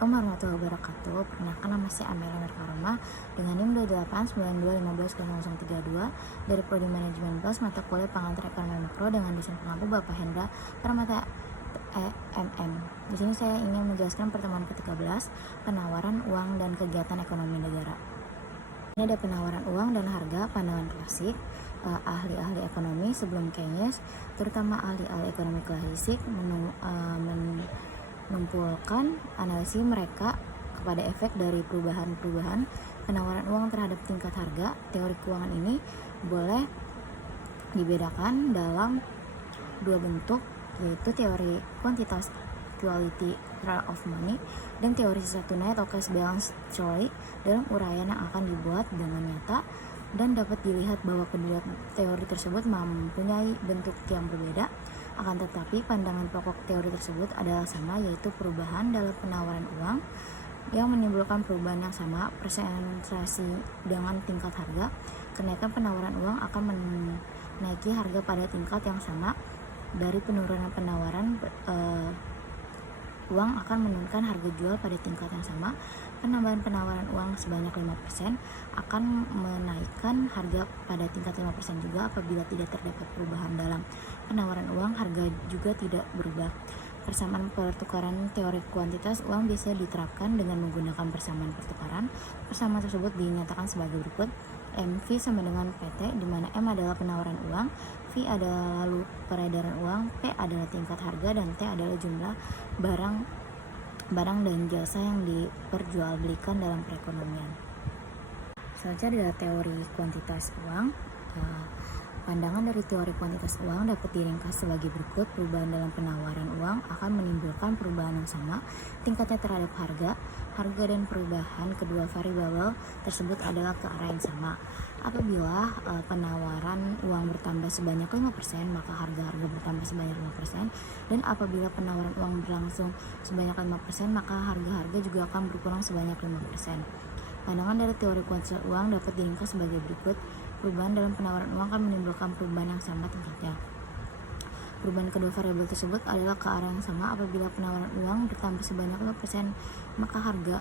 Assalamualaikum warahmatullahi wabarakatuh. Perkenalkan, nama saya Amelia Merkaroma dengan NIM 2892150032 dari Prodi Manajemen Plus mata kuliah Pengantar Ekonomi Makro dengan dosen pengampu Bapak Hendra Permata MM. Di sini saya ingin menjelaskan pertemuan ke-13, penawaran uang dan kegiatan ekonomi negara. Ini ada penawaran uang dan harga pandangan klasik, ahli-ahli ekonomi sebelum Keynes, terutama ahli-ahli ekonomi klasik mengumpulkan analisis mereka kepada efek dari perubahan penawaran uang terhadap tingkat harga. Teori keuangan ini boleh dibedakan dalam dua bentuk, yaitu teori kuantitas quality of money dan teori sisa tunai atau cash balance theory. Dalam uraian yang akan dibuat dengan nyata dan dapat dilihat bahwa kedua teori tersebut mempunyai bentuk yang berbeda. Akan tetapi pandangan pokok teori tersebut adalah sama, yaitu perubahan dalam penawaran uang yang menimbulkan perubahan yang sama presentasi dengan tingkat harga. Kenaikan penawaran uang akan menaiki harga pada tingkat yang sama. Dari penurunan penawaran uang akan menurunkan harga jual pada tingkat yang sama. Penambahan penawaran uang sebanyak 5% akan menaikkan harga pada tingkat 5% juga. Apabila tidak terdapat perubahan dalam penawaran uang, harga juga tidak berubah. Persamaan pertukaran teori kuantitas uang bisa diterapkan dengan menggunakan persamaan pertukaran. Persamaan tersebut dinyatakan sebagai berikut: MV sama dengan PT, di mana M adalah penawaran uang, V adalah lalu peredaran uang, P adalah tingkat harga, dan T adalah jumlah barang dan jasa yang diperjualbelikan dalam perekonomian. Selanjutnya adalah teori kuantitas uang. Pandangan dari teori kuantitas uang dapat diringkas sebagai berikut: perubahan dalam penawaran uang akan menimbulkan perubahan yang sama tingkatnya terhadap harga dan perubahan kedua variabel tersebut adalah ke arah yang sama. Apabila penawaran uang bertambah sebanyak 5%, maka harga-harga bertambah sebanyak 5%, dan apabila penawaran uang berlangsung sebanyak 5%, maka harga-harga juga akan berkurang sebanyak 5%. Pandangan dari teori kuantitas uang dapat diringkas sebagai berikut: perubahan dalam penawaran uang akan menimbulkan perubahan yang sama tingkatnya. Perubahan kedua variabel tersebut adalah ke arah yang sama. Apabila penawaran uang bertambah sebanyak 5%, maka harga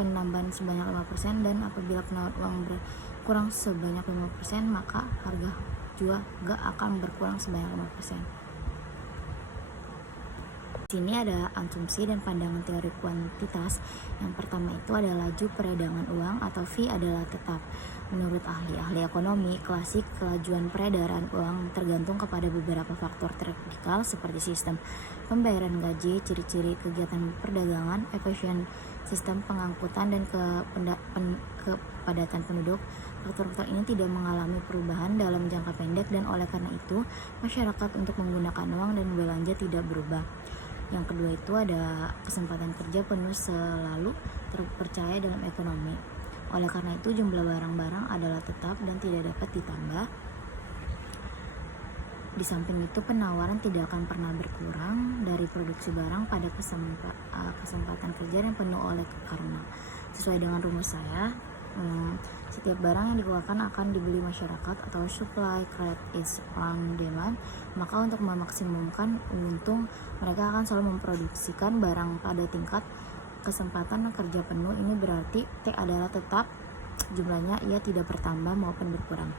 penambahan sebanyak 5%, dan apabila penawaran uang berkurang sebanyak 5%, maka harga juga akan berkurang sebanyak 5%. Di sini ada asumsi dan pandangan teori kuantitas. Yang pertama itu adalah laju peredaran uang atau V adalah tetap. Menurut ahli ekonomi klasik, kelajuan peredaran uang tergantung kepada beberapa faktor teknikal seperti sistem pembayaran gaji, ciri-ciri kegiatan perdagangan, efisien sistem pengangkutan, dan kepadatan penduduk. Faktor-faktor ini tidak mengalami perubahan dalam jangka pendek, dan oleh karena itu masyarakat untuk menggunakan uang dan belanja tidak berubah. Yang kedua itu ada kesempatan kerja penuh selalu terpercaya dalam ekonomi. Oleh karena itu jumlah barang-barang adalah tetap dan tidak dapat ditambah. Di samping itu penawaran tidak akan pernah berkurang dari produksi barang pada kesempatan kerja dan penuh oleh karena sesuai dengan rumus saya, setiap barang yang dikeluarkan akan dibeli masyarakat atau supply creates on demand. Maka untuk memaksimumkan untung, mereka akan selalu memproduksikan barang pada tingkat kesempatan kerja penuh. Ini berarti T adalah tetap, jumlahnya ia tidak bertambah maupun berkurang.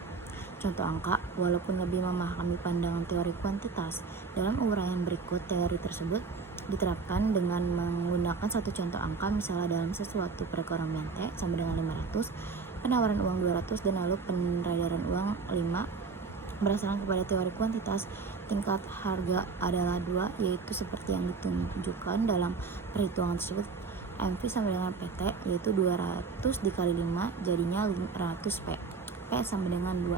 Contoh angka. Walaupun lebih memahami pandangan teori kuantitas, dalam uraian berikut teori tersebut diterapkan dengan menggunakan satu contoh angka. Misalnya dalam sesuatu perekonomian T sama dengan 500, penawaran uang 200, dan lalu peredaran uang 5. Berdasarkan kepada teori kuantitas, tingkat harga adalah 2, yaitu seperti yang ditunjukkan dalam perhitungan tersebut. MV sama dengan PT, yaitu 200 dikali 5 jadinya 500 P. P sama dengan 2.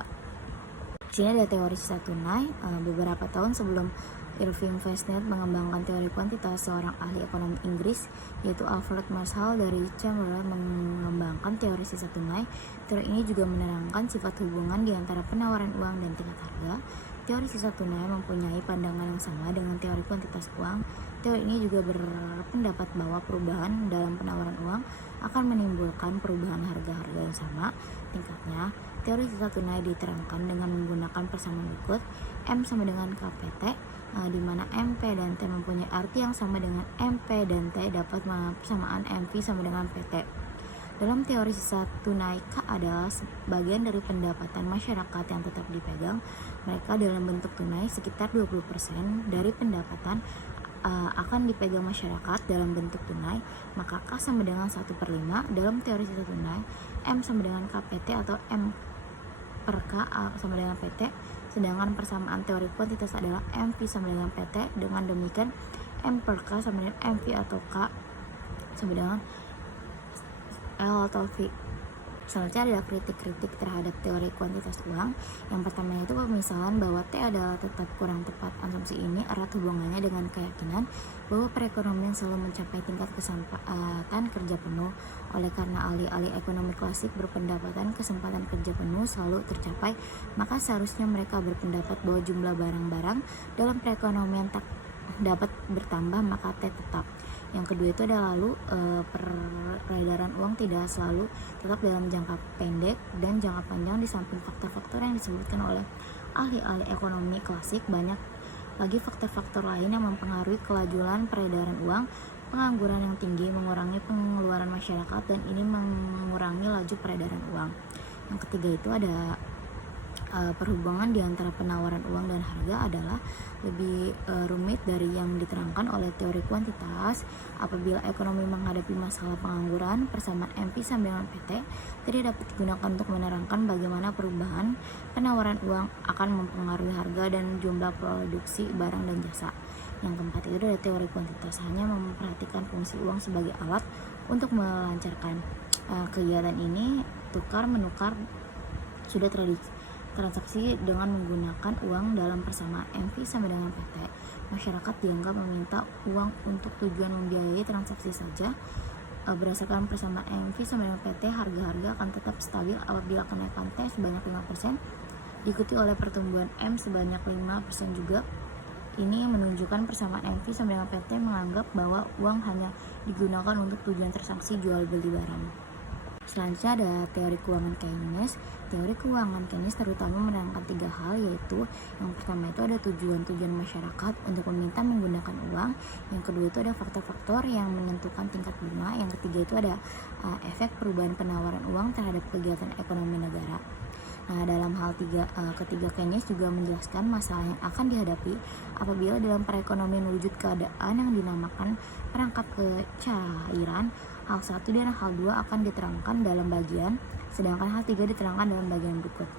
Di sini ada teori sisa tunai. Beberapa tahun sebelum Irving Fresnel mengembangkan teori kuantitas, seorang ahli ekonomi Inggris yaitu Alfred Marshall dari Chamberlain mengembangkan teori sisa tunai. Teori ini juga menerangkan sifat hubungan di antara penawaran uang dan tingkat harga. Teori sisa tunai mempunyai pandangan yang sama dengan teori kuantitas uang. Teori ini juga berpendapat bahwa perubahan dalam penawaran uang akan menimbulkan perubahan harga-harga yang sama tingkatnya. Teori sisa tunai diterangkan dengan menggunakan persamaan berikut: M sama dengan KPT, di mana MP dan T mempunyai arti yang sama dengan MP dan T dapat persamaan MP sama dengan PT. Dalam teori sisa tunai K adalah bagian dari pendapatan masyarakat yang tetap dipegang mereka dalam bentuk tunai. Sekitar 20% dari pendapatan akan dipegang masyarakat dalam bentuk tunai, maka K sama dengan 1/5. Dalam teori sisa tunai, M sama dengan KPT atau M per K sama dengan PT, sedangkan persamaan teori kuantitas adalah MP sama dengan PT. Dengan demikian, M per K sama dengan MP atau K sama dengan L atau V. Selanjutnya ada kritik-kritik terhadap teori kuantitas uang. Yang pertama itu pemisahan bahwa T adalah tetap kurang tepat. Asumsi ini erat hubungannya dengan keyakinan bahwa perekonomian selalu mencapai tingkat kesempatan kerja penuh. Oleh karena ahli-ahli ekonomi klasik berpendapatan kesempatan kerja penuh selalu tercapai, maka seharusnya mereka berpendapat bahwa jumlah barang-barang dalam perekonomian tak dapat bertambah, maka T tetap. Yang kedua itu adalah lalu peredaran uang tidak selalu tetap dalam jangka pendek dan jangka panjang. Di samping faktor-faktor yang disebutkan oleh ahli-ahli ekonomi klasik, banyak lagi faktor-faktor lain yang mempengaruhi kelajuan peredaran uang. Pengangguran yang tinggi mengurangi pengeluaran masyarakat dan ini mengurangi laju peredaran uang. Yang ketiga itu ada perhubungan di antara penawaran uang dan harga adalah lebih rumit dari yang diterangkan oleh teori kuantitas. Apabila ekonomi menghadapi masalah pengangguran, persamaan MP sama dengan PT tidak dapat digunakan untuk menerangkan bagaimana perubahan penawaran uang akan mempengaruhi harga dan jumlah produksi barang dan jasa. Yang keempat itu adalah teori kuantitas hanya memperhatikan fungsi uang sebagai alat untuk melancarkan kegiatan ini. Tukar-menukar sudah transaksi dengan menggunakan uang dalam persamaan MP sama dengan PT. Masyarakat dianggap meminta uang untuk tujuan membiayai transaksi saja. Berdasarkan persamaan MP sama dengan PT, harga-harga akan tetap stabil apabila kenaikan T sebanyak 5%, diikuti oleh pertumbuhan M sebanyak 5% juga. Ini menunjukkan persamaan MP sama dengan PT menganggap bahwa uang hanya digunakan untuk tujuan transaksi jual beli barang. Selanjutnya ada teori keuangan Keynes. Teori keuangan Keynes terutama menerangkan 3 hal, yaitu yang pertama itu ada tujuan-tujuan masyarakat untuk meminta menggunakan uang. Yang kedua itu ada faktor-faktor yang menentukan tingkat bunga. Yang ketiga itu ada efek perubahan penawaran uang terhadap kegiatan ekonomi negara. Nah, dalam hal ketiga, Keynes juga menjelaskan masalah yang akan dihadapi apabila dalam perekonomian wujud keadaan yang dinamakan perangkap kecairan. Hal 1 dan hal 2 akan diterangkan dalam bagian, sedangkan hal 3 diterangkan dalam bagian berikut.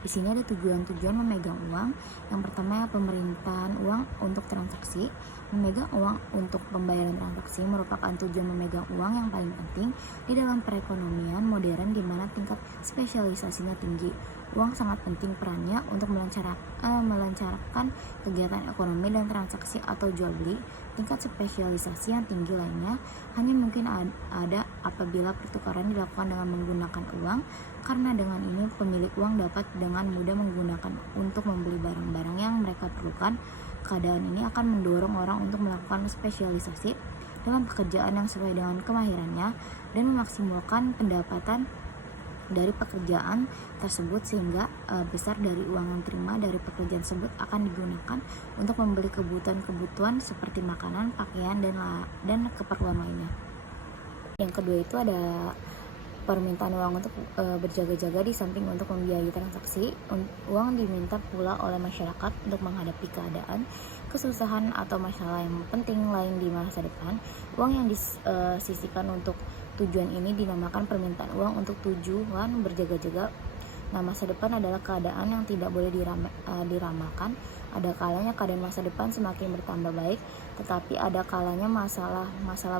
Di sini ada tujuan-tujuan memegang uang. Yang pertama, pemerintahan uang untuk transaksi. Memegang uang untuk pembayaran transaksi merupakan tujuan memegang uang yang paling penting di dalam perekonomian modern di mana tingkat spesialisasinya tinggi. Uang sangat penting perannya untuk melancarkan kegiatan ekonomi dan transaksi atau jual beli. Tingkat spesialisasi yang tinggi lainnya hanya mungkin ada apabila pertukaran dilakukan dengan menggunakan uang, karena dengan ini pemilik uang dapat dengan mudah menggunakan untuk membeli barang-barang yang mereka perlukan. Keadaan ini akan mendorong orang untuk melakukan spesialisasi dalam pekerjaan yang sesuai dengan kemahirannya dan memaksimalkan pendapatan dari pekerjaan tersebut, sehingga besar dari uang yang diterima dari pekerjaan tersebut akan digunakan untuk membeli kebutuhan-kebutuhan seperti makanan, pakaian, dan keperluan lainnya. Yang kedua itu ada permintaan uang untuk berjaga-jaga. Di samping untuk membiayai transaksi, uang diminta pula oleh masyarakat untuk menghadapi keadaan, kesusahan atau masalah yang penting lain di masa depan. Uang yang disisihkan untuk tujuan ini dinamakan permintaan uang untuk tujuan berjaga-jaga. Nah, masa depan adalah keadaan yang tidak boleh diramalkan. Ada kalanya keadaan masa depan semakin bertambah baik, tetapi ada kalanya masalah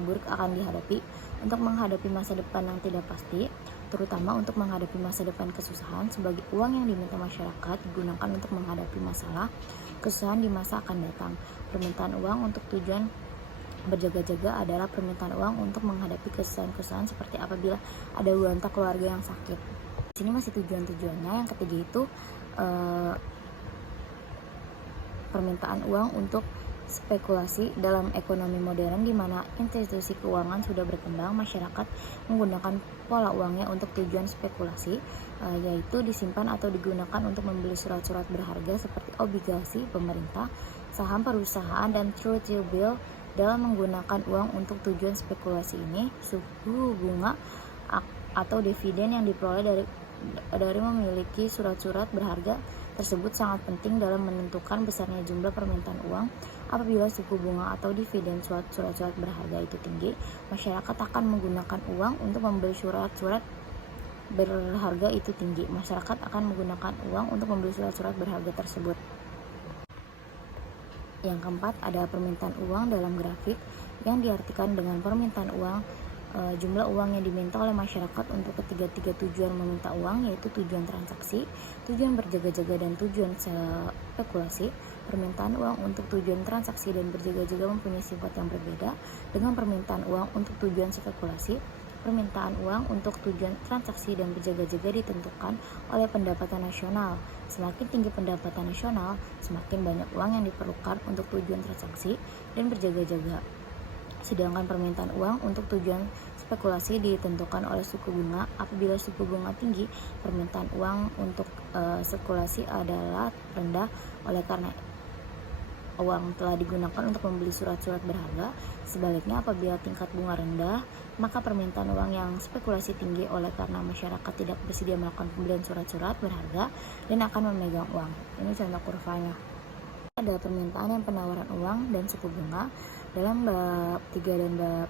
buruk akan dihadapi. Untuk menghadapi masa depan yang tidak pasti, terutama untuk menghadapi masa depan kesusahan, sebagai uang yang diminta masyarakat digunakan untuk menghadapi masalah kesusahan di masa akan datang. Permintaan uang untuk tujuan berjaga-jaga adalah permintaan uang untuk menghadapi kesusahan-kesusahan seperti apabila ada anggota keluarga yang sakit. Di sini masih tujuan-tujuannya. Yang ketiga itu permintaan uang untuk Spekulasi dalam ekonomi modern di mana institusi keuangan sudah berkembang, masyarakat menggunakan pola uangnya untuk tujuan spekulasi, yaitu disimpan atau digunakan untuk membeli surat-surat berharga seperti obligasi pemerintah, saham perusahaan, dan treasury bill. Dalam menggunakan uang untuk tujuan spekulasi ini, suku bunga atau dividen yang diperoleh dari memiliki surat-surat berharga tersebut sangat penting dalam menentukan besarnya jumlah permintaan uang. Apabila suku bunga atau dividen surat-surat berharga itu tinggi, masyarakat akan menggunakan uang untuk membeli surat-surat berharga itu tinggi. Masyarakat akan menggunakan uang untuk membeli surat-surat berharga tersebut. Yang keempat, ada permintaan uang dalam grafik yang diartikan dengan permintaan uang, jumlah uang yang diminta oleh masyarakat untuk ketiga tujuan meminta uang, yaitu tujuan transaksi, tujuan berjaga-jaga, dan tujuan spekulasi. Permintaan uang untuk tujuan transaksi dan berjaga-jaga mempunyai sifat yang berbeda dengan permintaan uang untuk tujuan spekulasi. Permintaan uang untuk tujuan transaksi dan berjaga-jaga ditentukan oleh pendapatan nasional. Semakin tinggi pendapatan nasional, semakin banyak uang yang diperlukan untuk tujuan transaksi dan berjaga-jaga. Sedangkan permintaan uang untuk tujuan spekulasi ditentukan oleh suku bunga. Apabila suku bunga tinggi, permintaan uang untuk spekulasi adalah rendah. Oleh karena uang telah digunakan untuk membeli surat-surat berharga. Sebaliknya, apabila tingkat bunga rendah, maka permintaan uang yang spekulasi tinggi oleh karena masyarakat tidak bersedia melakukan pembelian surat-surat berharga dan akan memegang uang. Ini contoh kurvanya. Ada permintaan dan penawaran uang dan suku bunga. Dalam bab 3 dan bab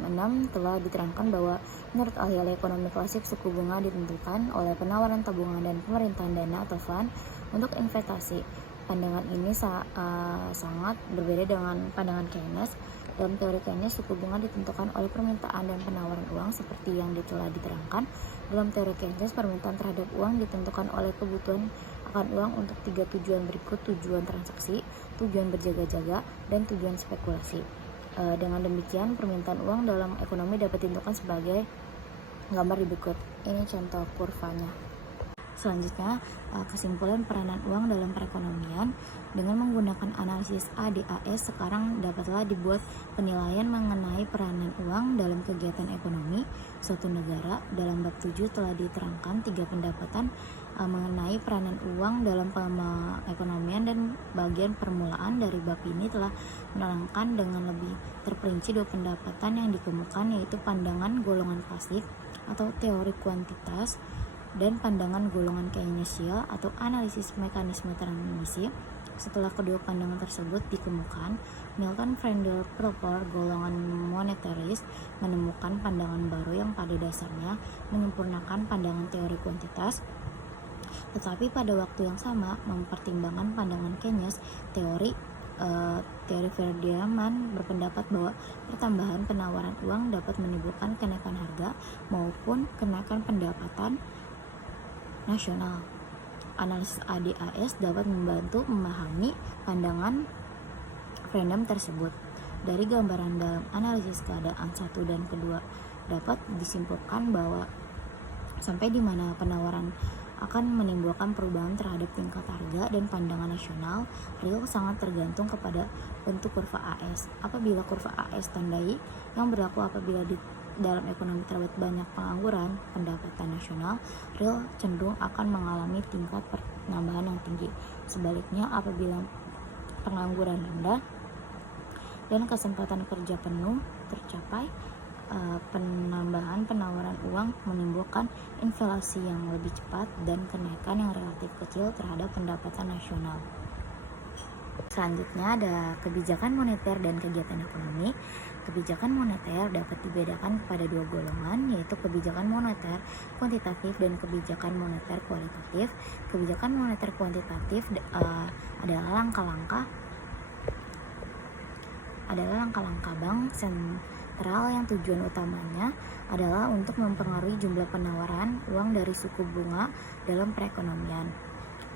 6 telah diterangkan bahwa menurut ahli ekonomi klasik, suku bunga ditentukan oleh penawaran tabungan dan pemerintahan dana atau fund untuk investasi. Pandangan ini sangat berbeda dengan pandangan Keynes. Dalam teori Keynes, suku bunga ditentukan oleh permintaan dan penawaran uang seperti yang telah diterangkan. Dalam teori Keynes, permintaan terhadap uang ditentukan oleh kebutuhan akan uang untuk 3 tujuan berikut: tujuan transaksi, tujuan berjaga-jaga, dan tujuan spekulasi. Dengan demikian, permintaan uang dalam ekonomi dapat ditentukan sebagai gambar di berikut. Ini contoh kurvanya. Selanjutnya, kesimpulan peranan uang dalam perekonomian. Dengan menggunakan analisis ADAS, sekarang dapatlah dibuat penilaian mengenai peranan uang dalam kegiatan ekonomi suatu negara. Dalam bab 7 telah diterangkan 3 pendapatan mengenai peranan uang dalam perekonomian, dan bagian permulaan dari bab ini telah menerangkan dengan lebih terperinci 2 pendapatan yang dikemukakan, yaitu pandangan golongan pasif atau teori kuantitas dan pandangan golongan Keynesian atau analisis mekanisme transmisi. Setelah kedua pandangan tersebut dikemukakan, Milton Friedel Popper, golongan monetaris, menemukan pandangan baru yang pada dasarnya menyempurnakan pandangan teori kuantitas, tetapi pada waktu yang sama mempertimbangkan pandangan Keynes. Teori Friedman berpendapat bahwa pertambahan penawaran uang dapat menimbulkan kenaikan harga maupun kenaikan pendapatan nasional. Analisis ADAS dapat membantu memahami pandangan Friedman tersebut. Dari gambaran dalam analisis keadaan 1 dan kedua dapat disimpulkan bahwa sampai di mana penawaran akan menimbulkan perubahan terhadap tingkat harga dan pandangan nasional real sangat tergantung kepada bentuk kurva AS. Apabila kurva AS tandai yang berlaku apabila dalam ekonomi terdapat banyak pengangguran, pendapatan nasional real cenderung akan mengalami tingkat penambahan yang tinggi. Sebaliknya, apabila pengangguran rendah dan kesempatan kerja penuh tercapai, penambahan penawaran uang menimbulkan inflasi yang lebih cepat dan kenaikan yang relatif kecil terhadap pendapatan nasional. Selanjutnya ada kebijakan moneter dan kegiatan ekonomi. Kebijakan moneter dapat dibedakan kepada 2 golongan, yaitu kebijakan moneter kuantitatif dan kebijakan moneter kualitatif. Kebijakan moneter kuantitatif adalah langkah-langkah bank sentral yang tujuan utamanya adalah untuk mempengaruhi jumlah penawaran uang dari suku bunga dalam perekonomian.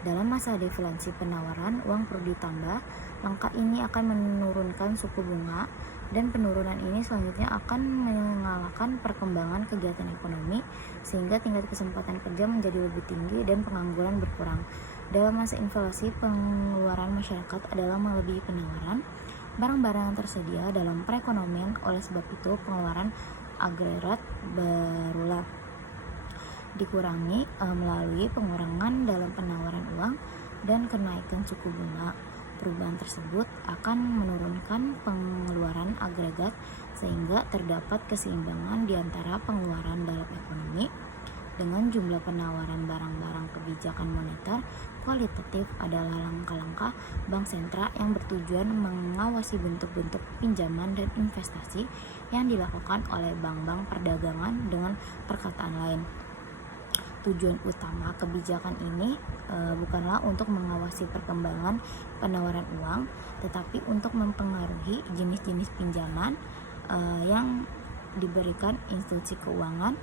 Dalam masa deflasi penawaran uang perlu ditambah. Langkah ini akan menurunkan suku bunga, dan penurunan ini selanjutnya akan mengalahkan perkembangan kegiatan ekonomi sehingga tingkat kesempatan kerja menjadi lebih tinggi dan pengangguran berkurang. Dalam masa inflasi, pengeluaran masyarakat adalah melebihi penawaran. barang-barang yang tersedia dalam perekonomian. Oleh sebab itu, pengeluaran agregat berulang dikurangi melalui pengurangan dalam penawaran uang dan kenaikan suku bunga. Perubahan tersebut akan menurunkan pengeluaran agregat sehingga terdapat keseimbangan di antara pengeluaran dalam ekonomi dengan jumlah penawaran barang-barang. Kebijakan moneter kualitatif adalah langkah-langkah bank sentra yang bertujuan mengawasi bentuk-bentuk pinjaman dan investasi yang dilakukan oleh bank-bank perdagangan. Dengan perkataan lain, tujuan utama kebijakan ini bukanlah untuk mengawasi perkembangan penawaran uang, tetapi untuk mempengaruhi jenis-jenis pinjaman yang diberikan institusi keuangan.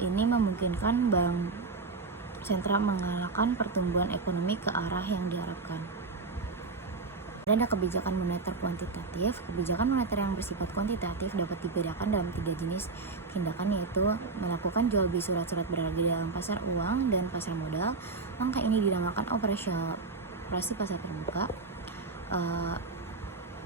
Ini memungkinkan bank sentra mengalahkan pertumbuhan ekonomi ke arah yang diharapkan. Dan ada kebijakan moneter kuantitatif. Kebijakan moneter yang bersifat kuantitatif dapat dibedakan dalam 3 jenis tindakan, yaitu melakukan jual beli surat-surat berharga dalam pasar uang dan pasar modal. Langkah ini dinamakan operasi pasar terbuka.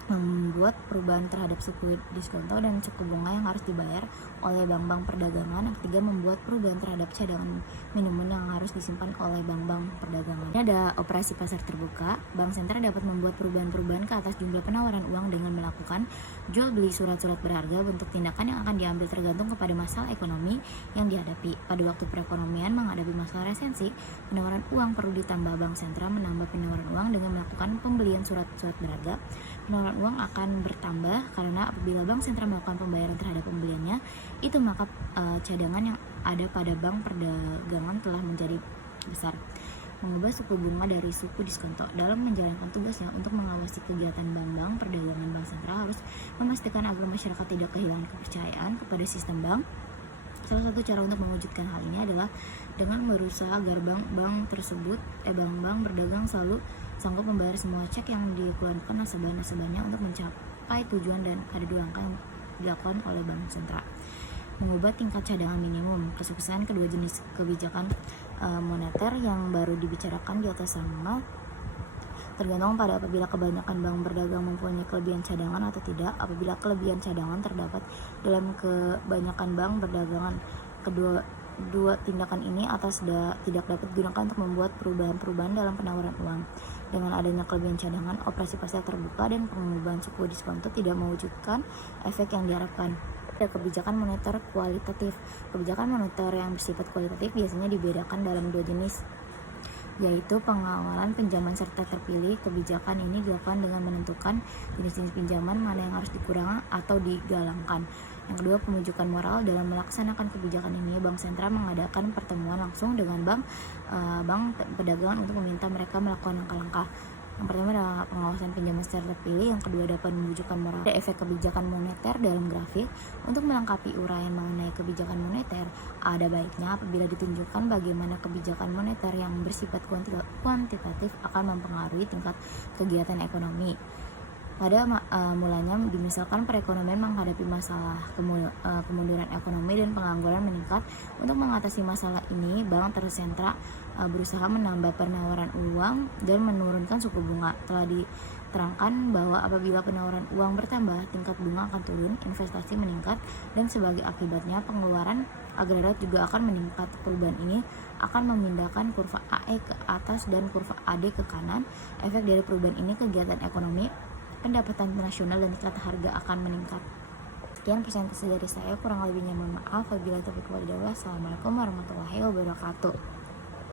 Membuat perubahan terhadap suku diskonto dan suku bunga yang harus dibayar oleh bank-bank perdagangan. Yang ketiga, membuat perubahan terhadap cadangan minimum yang harus disimpan oleh bank-bank perdagangan. Ini ada operasi pasar terbuka. Bank sentral dapat membuat perubahan-perubahan ke atas jumlah penawaran uang dengan melakukan jual beli surat-surat berharga. Bentuk tindakan yang akan diambil tergantung kepada masalah ekonomi yang dihadapi. Pada waktu perekonomian menghadapi masalah resensi penawaran uang, perlu ditambah bank sentral menambah penawaran uang dengan melakukan pembelian surat-surat berharga. Penawaran uang akan bertambah karena apabila bank sentral melakukan pembayaran terhadap pembeliannya itu, maka cadangan yang ada pada bank perdagangan telah menjadi besar. Mengubah suku bunga dari suku diskonto. Dalam menjalankan tugasnya untuk mengawasi kegiatan bank-bank perdagangan, bank sentral harus memastikan agar masyarakat tidak kehilangan kepercayaan kepada sistem bank. Salah satu cara untuk mewujudkan hal ini adalah dengan berusaha agar bank-bank tersebut, bank-bank berdagang selalu sanggup membayar semua cek yang dikeluarkan nasabah-nasabahnya untuk mencapai tujuan. Dan ada 2 langkah yang dilakukan oleh bank sentral. Mengubah tingkat cadangan minimum. Kesuksesan kedua jenis kebijakan moneter yang baru dibicarakan di atas sama tergantung pada apabila kebanyakan bank berdagang mempunyai kelebihan cadangan atau tidak. Apabila kelebihan cadangan terdapat dalam kebanyakan bank berdagangan, dua tindakan ini tidak dapat digunakan untuk membuat perubahan-perubahan dalam penawaran uang. Dengan adanya kelebihan cadangan, operasi pasar terbuka dan pengubahan suku diskonto tidak mewujudkan efek yang diharapkan. Ada kebijakan moneter kualitatif. Kebijakan moneter yang bersifat kualitatif biasanya dibedakan dalam 2 jenis, yaitu pengawalan pinjaman serta terpilih. Kebijakan ini dilakukan dengan menentukan jenis-jenis pinjaman mana yang harus dikurangi atau digalangkan. Yang kedua, pemujaukan moral. Dalam melaksanakan kebijakan ini, bank sentral mengadakan pertemuan langsung dengan bank perdagangan untuk meminta mereka melakukan langkah-langkah. Yang pertama adalah pengawasan pinjaman secara terpilih. Yang kedua, dapat memujukkan moral. Ada efek kebijakan moneter dalam grafik. Untuk melengkapi uraian mengenai kebijakan moneter, ada baiknya apabila ditunjukkan bagaimana kebijakan moneter yang bersifat kuantitatif akan mempengaruhi tingkat kegiatan ekonomi. Pada mulanya, misalkan perekonomian menghadapi masalah kemunduran ekonomi dan pengangguran meningkat. Untuk mengatasi masalah ini, bank sentral berusaha menambah penawaran uang dan menurunkan suku bunga. Telah diterangkan bahwa apabila penawaran uang bertambah, tingkat bunga akan turun, investasi meningkat, dan sebagai akibatnya pengeluaran agregat juga akan meningkat. Perubahan ini akan memindahkan kurva AE ke atas dan kurva AD ke kanan. Efek dari perubahan ini kegiatan ekonomi, pendapatan nasional, dan tingkat harga akan meningkat. Sekian presentasi dari saya, kurang lebihnya mohon maaf. Wabillahi taufiq wal hidayah. Assalamualaikum warahmatullahi wabarakatuh.